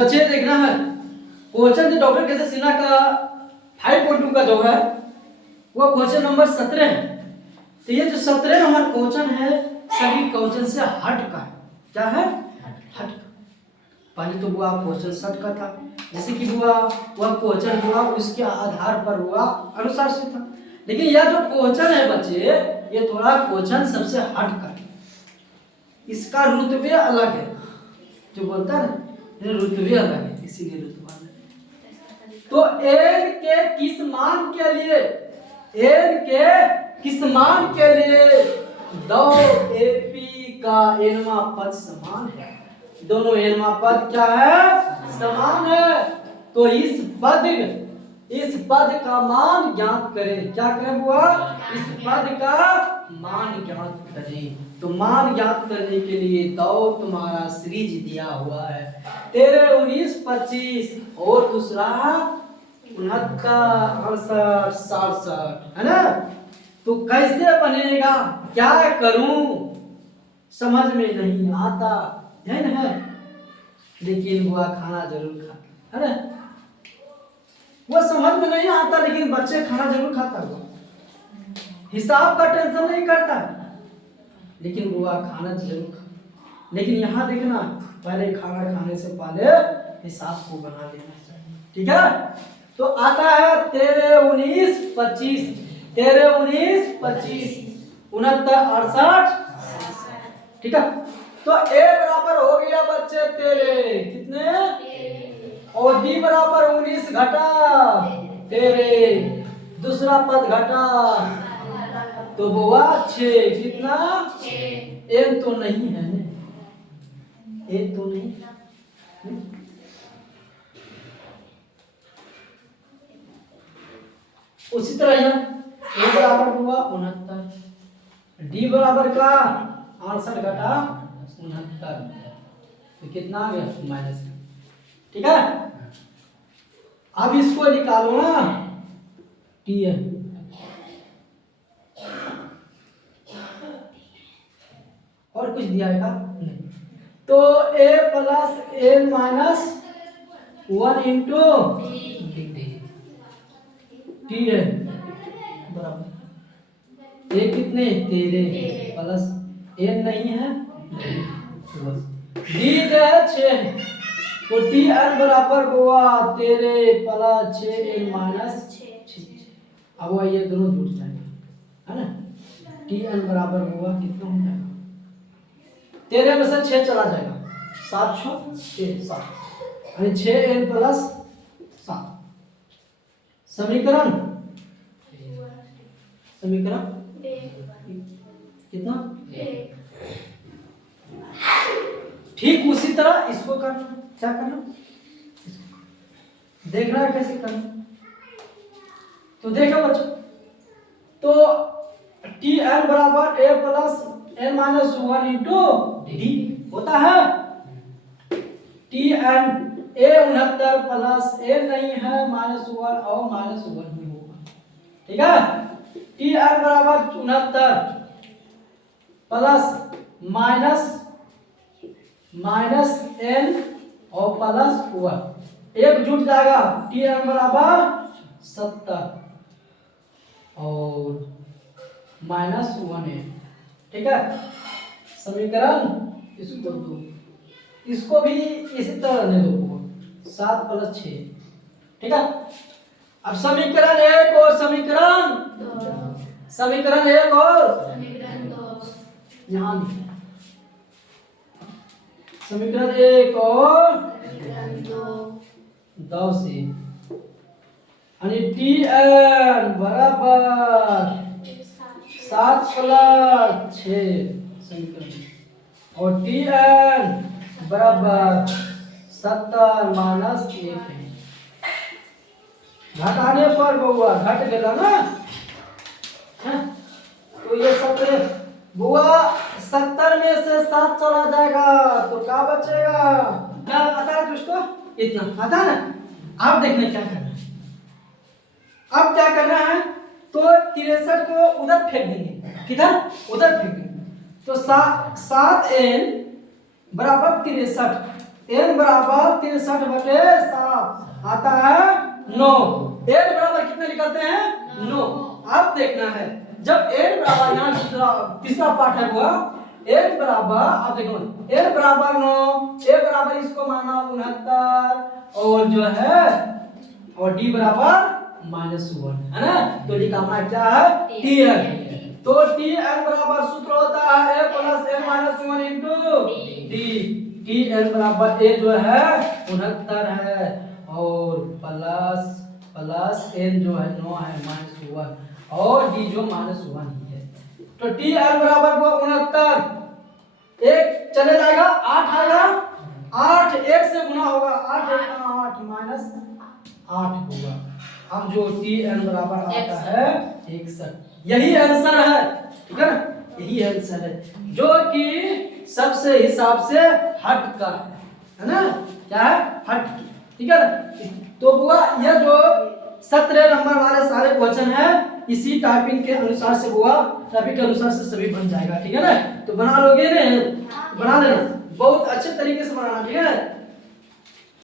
बच्चे देखना है क्वेश्चन जो डॉक्टर कैसे सिन्हा का 5.2 का जो है वो क्वेश्चन नंबर 17 है। तो ये जो 17 नंबर क्वेश्चन है सभी क्वेश्चन से हट का क्या है, हट का। पहले तो हुआ क्वेश्चन सट का था, जैसे कि हुआ वह क्वेश्चन हुआ उसके आधार पर हुआ अनुसार से था। लेकिन यह जो क्वेश्चन है बच्चे ये थोड़ा क्वेश्चन सबसे हट का, इसका रुतबे अलग है। जो बोलता है ना रुतबे अलग है, इसीलिए रुतबा अलग है। तो n के किस मान के लिए, n के किस मान के लिए दो AP का nवां पद समान है, दोनों nवां पद क्या है, समान है। तो इस पद का मान ज्ञात करें। क्या करें बुआ, इस पद का मान ज्ञात करें। तो मान ज्ञात करने के लिए दो तुम्हारा सीरीज दिया हुआ है 13, 19, 25 और दूसरा 69, 68, 67 है ना। तो कैसे बनेगा, क्या करूं समझ में नहीं आता है ना, लेकिन बुआ खाना जरूर खाता है ना। वो समझ में नहीं आता लेकिन बच्चे खाना जरूर खाता है, हिसाब का टेंशन नहीं करता लेकिन बुआ खाना जरूर खाता। लेकिन यहाँ देखना पहले खाना खाने से पहले हिसाब को बना लेना चाहिए, ठीक है। तो आता है 13, 19, 25, 13, 19, 25, 69, 68, ठीक है। तो a बराबर हो गया बच्चे 13 कितने, और d बराबर 19 घटा 13, दूसरा पद घटा तो बुआ 6 कितना, n तो नहीं है, n तो नहीं। उसी तरह यह a बराबर हुआ 69, d बराबर का 68 घटा 69 तो कितना आ गया माइनस, ठीक है। अब इसको निकालो ना Tn, और कुछ दिया है का नहीं। तो a plus a minus 1 into Tn बराबर a कितने 13 प्लस n नहीं है d जो है 6, तो Tn बराबर हुआ 13 प्लस 6n माइनस 6। अब ये दोनों जुड़ जाएंगे है ना। Tn बराबर हुआ कितना हो जाएगा, 13 में से 6 चला जाएगा, 7 6 7 यानी 6n प्लस 7 समीकरण कितना, ठीक उसी तरह इसको करना। क्या करना, देख रहा है कैसे करना। तो देखो बच्चों, तो Tn बराबर a plus n minus 1 into D होता है। Tn a 69 प्लस n नहीं है माइनस 1 और माइनस 1 ही होगा, ठीक है। Tn बराबर 69 प्लस माइनस n और प्लस 1 एक जुट जाएगा, Tn बराबर 70 और माइनस 1n, ठीक है। समीकरण इसको दो, इसको भी इसी तरह रहने दो 7 प्लस 6, ठीक है। अब समीकरण 1 और समीकरण 1 और यहाँ समीकरण 1 और 2 से यानी Tn बराबर 7 प्लस 6 समीकरण, और Tn बराबर 70 माइनस 1 है। घटाने पर बुआ घट गया ना, तो ये 70 बुआ 70 में से 7 चला जाएगा तो क्या बचेगा, क्या आता है दोस्तों, इतना आता है ना। आप देखने क्या करना है, अब क्या करना है, तो 63 को उधर फेंक देंगे, किधर, उधर फेंक देंगे। तो 7n बराबर 63 n बराबर 63/7 आता है 9। n बराबर कितने निकलते हैं 9। अब देखना है जब n बराबर यहाँ तीसरा पार्ट है वो n बराबर आप देखो n बराबर 9 a बराबर इसको माना 69 और जो है और d बराबर -1 है ना। तो निकालना क्या है t है। तो tn बराबर सूत्र होता है a + n - 1 into d। tn बराबर a जो है 69 है और प्लस n जो है 9 है -1 और d जो -1 ही है। तो tn बराबर हुआ 69 एक चले जाएगा 8 आएगा 8 1 से गुना होगा 8 × 8 -8 होगा। अब जो tn बराबर आता है 61। यही आंसर है ठीक है ना। यही आंसर है जो कि सबसे हिसाब से हट का है ना। क्या है हट ठीक है ना। तो हुआ यह जो 17 नंबर वाले सारे क्वेश्चन है इसी टाइपिंग के अनुसार से हुआ टाइपिंग के अनुसार से सभी बन जाएगा ठीक है ना। तो बना लोगे ना बना लेना बहुत अच्छे तरीके से बनाना ठीक है।